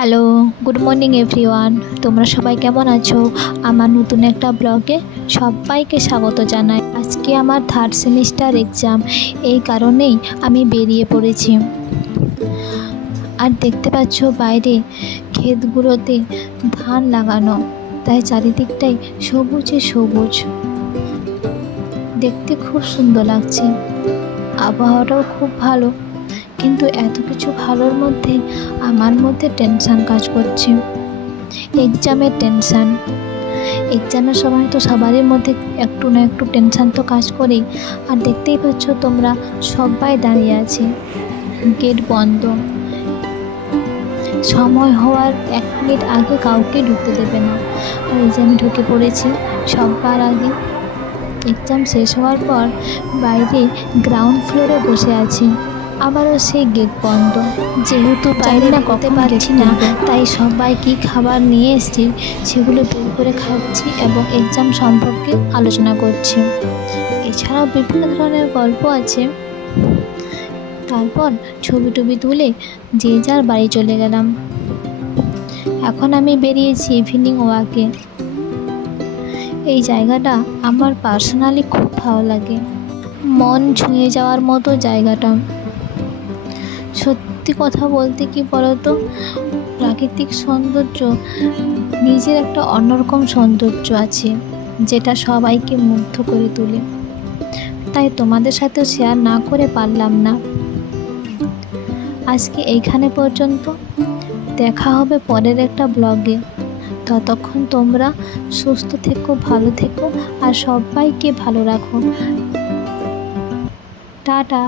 Hello, good morning everyone. তোমরা সবাই কেমন আছো? আমার নতুন একটা ব্লগে সবাইকে স্বাগত জানাই। আজকে আমার থার্ড সেমিস্টার এক্সাম, এই কারণেই আমি বেরিয়ে পড়েছি। আর দেখতে পাচ্ছ বাইরে ক্ষেতগুলোতে ধান লাগানো, তাই চারিদিকটাই সবুজে সবুজ, দেখতে খুব সুন্দর লাগছে। আবহাওয়াটাও খুব ভালো, কিন্তু এত কিছু ভালোর মধ্যে আমার মধ্যে টেনশান কাজ করছে। এক্সামের টেনশান। এক্সামের সময় তো সবারই মধ্যে একটু না একটু টেনশান তো কাজ করেই। আর দেখতেই পাচ্ছ তোমরা, সবাই দাঁড়িয়ে আছে, গেট বন্ধ। সময় হওয়ার 1 মিনিট আগে কাউকে ঢুকতে দেবে না। আর এই যে আমি ঢুকে পড়েছি সবার আগে। এক্সাম শেষ হওয়ার পর বাইরে গ্রাউন্ড ফ্লোরে বসে আছি, আবারও সেই গেট বন্ধ। যেহেতু বাইরে না করতে পারছি না, তাই সবাই কি খাবার নিয়ে এসেছি সেগুলো বের করে খাচ্ছি এবং এক্সাম সম্পর্কে আলোচনা করছি। এছাড়াও বিভিন্ন ধরনের গল্প আছে। তারপর ছবি টবি তুলে যে যার বাড়ি চলে গেলাম। এখন আমি বেরিয়েছি ইভিনিং ওয়াকে। এই জায়গাটা আমার পার্সোনালি খুব ভালো লাগে, মন ছুঁয়ে যাওয়ার মতো জায়গাটা। সত্যি কথা বলতে কি বলতো, প্রাকৃতিক সৌন্দর্য নিজের একটা অন্যরকম সৌন্দর্য আছে, যেটা সবাইকে মুগ্ধ করে তোলে। তাই তোমাদের সাথেও শেয়ার না করে পারলাম না। আজকে এইখানে পর্যন্ত, দেখা হবে পরের একটা ব্লগে। ততক্ষণ তোমরা সুস্থ থেকো, ভালো থেকো আর সবাইকে ভালো রাখো। টাটা।